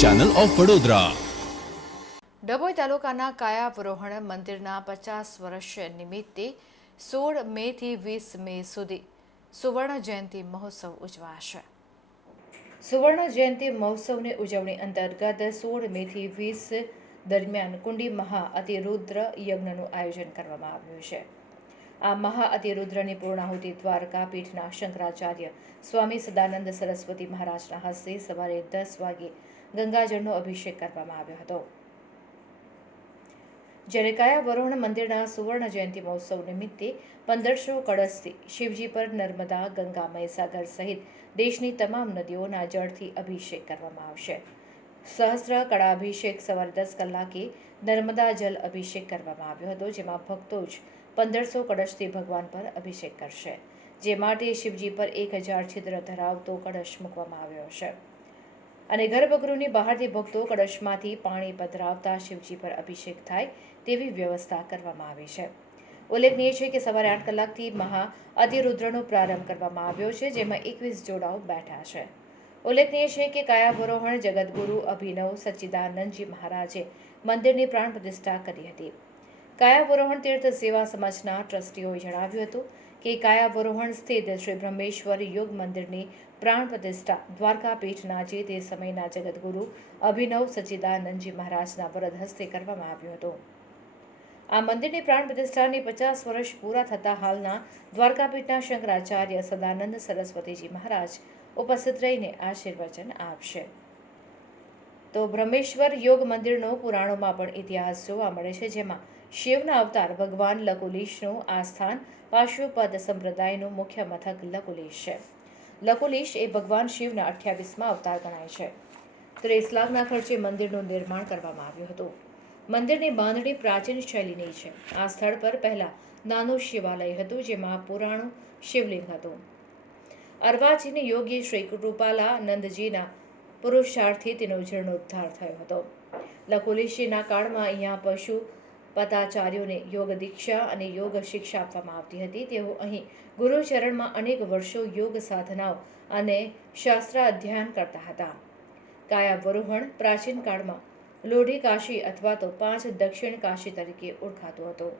Channel of Vadodara. Dabhoi તાલુકાના કાયાવરોહણ મંદિરના 50 વર્ષ નિમિત્તે 16 મેથી 20 મે સુધી સુવર્ણ જયંતિ મહોત્સવ ઉજવાશે। સુવર્ણ જયંતિ મહોત્સવની ઉજવણી અંતર્ગત 16 મેથી 20 દરમિયાન કુંડી મહાઅતિરુદ્ર યજ્ઞનું આયોજન કરવામાં આવ્યું છે। આ મહાઅતિરુદ્રની પૂર્ણાહુતિ દ્વારકા પીઠના શંકરાચાર્ય સ્વામી સદાનંદ સરસ્વતી મહારાજના હસ્તે સવારે 10 વાગે ગંગાજળનો અભિષેક કરવામાં આવ્યો હતો। જ્યારે કાયાવરોહણ મંદિરના સુવર્ણ જયંતિ મહોત્સવ નિમિત્તે 1500 કળશથી શિવજી પર નર્મદા, ગંગા, મહીસાગર સહિત દેશની તમામ નદીઓના જળથી અભિષેક કરવામાં આવશે। સહસ્ત્ર કળાભિષેક સવારે 10 કલાકે નર્મદા જલ અભિષેક કરવામાં આવ્યો હતો, જેમાં ભક્તો જ 1500 કળશથી ભગવાન પર અભિષેક કરશે, જે માટે શિવજી પર 1000 છિદ્ર ધરાવતો કળશ મૂકવામાં આવ્યો છે અને ગર્ભગૃહની બહારથી ભક્તો કળશમાંથી પાણી પધરાવતા શિવજી પર અભિષેક થાય તેવી વ્યવસ્થા કરવામાં આવી છે। ઉલ્લેખનીય છે કે સવારે 8 કલાકથી મહાઅતિરુદ્રનો પ્રારંભ કરવામાં આવ્યો છે, જેમાં 21 જોડાઓ બેઠા છે। ઉલ્લેખનીય છે કે કાયાવરોહણ જગતગુરુ અભિનવ સચ્ચિદાનંદજી મહારાજે મંદિરની પ્રાણ પ્રતિષ્ઠા કરી હતી। કાયાવરોહણ તીર્થ સેવા સમાજના ટ્રસ્ટીઓએ જણાવ્યું હતું કે કાયાવરોહણ સ્થિત શ્રી બ્રહ્મેશ્વર યોગ મંદિરની પ્રાણ પ્રતિષ્ઠા દ્વારકા પીઠના જે તે સમયના જગતગુરુ અભિનવ સચ્ચિદાનંદજી મહારાજના વરદ હસ્તે કરવામાં આવ્યું હતું। આ મંદિરની પ્રાણ પ્રતિષ્ઠાની 50 વર્ષ પૂરા થતા હાલના દ્વારકા પીઠના શંકરાચાર્ય સદાનંદ સરસ્વતીજી મહારાજ ઉપસ્થિત રહીને આશીર્વચન આપશે। તો બ્રહ્મેશ્વર યોગ મંદિરનો પુરાણોમાં પણ ઇતિહાસ જોવા મળે છે, જેમાં શિવના અવતાર ભગવાન લકુલીશનું આ સ્થાન પાશુપદ સંપ્રદાયનું મુખ્ય મથક લકુલીશ છે। લકુલીશ એ ભગવાન શિવના 28મા અવતાર ગણાય છે। 30 લાખના ખર્ચે મંદિરનું નિર્માણ કરવામાં આવ્યું હતું। મંદિરની બાંધણી પ્રાચીન શૈલીની છે। આ સ્થળ પર પહેલા નાનું શિવાલય હતું, જેમાં પુરાણું શિવલિંગ હતું। અર્વાચીન યોગી શ્રી કૃપાલાનંદજીના પુરુષાર્થથી તેનો જીર્ણોદ્ધાર થયો હતો। લકુલીશજીના કાળમાં અહીંયા પશુપતાચાર્યોને યોગ દીક્ષા અને યોગ શિક્ષા આપવામાં આવતી હતી। તેઓ અહીં ગુરુચરણમાં અનેક વર્ષો યોગ સાધનાઓ અને શાસ્ત્રાધ્યયન કરતા હતા। કાયાવરોહણ પ્રાચીન કાળમાં લોઢી કાશી અથવા તો 5 દક્ષિણ કાશી તરીકે ઓળખાતું હતું।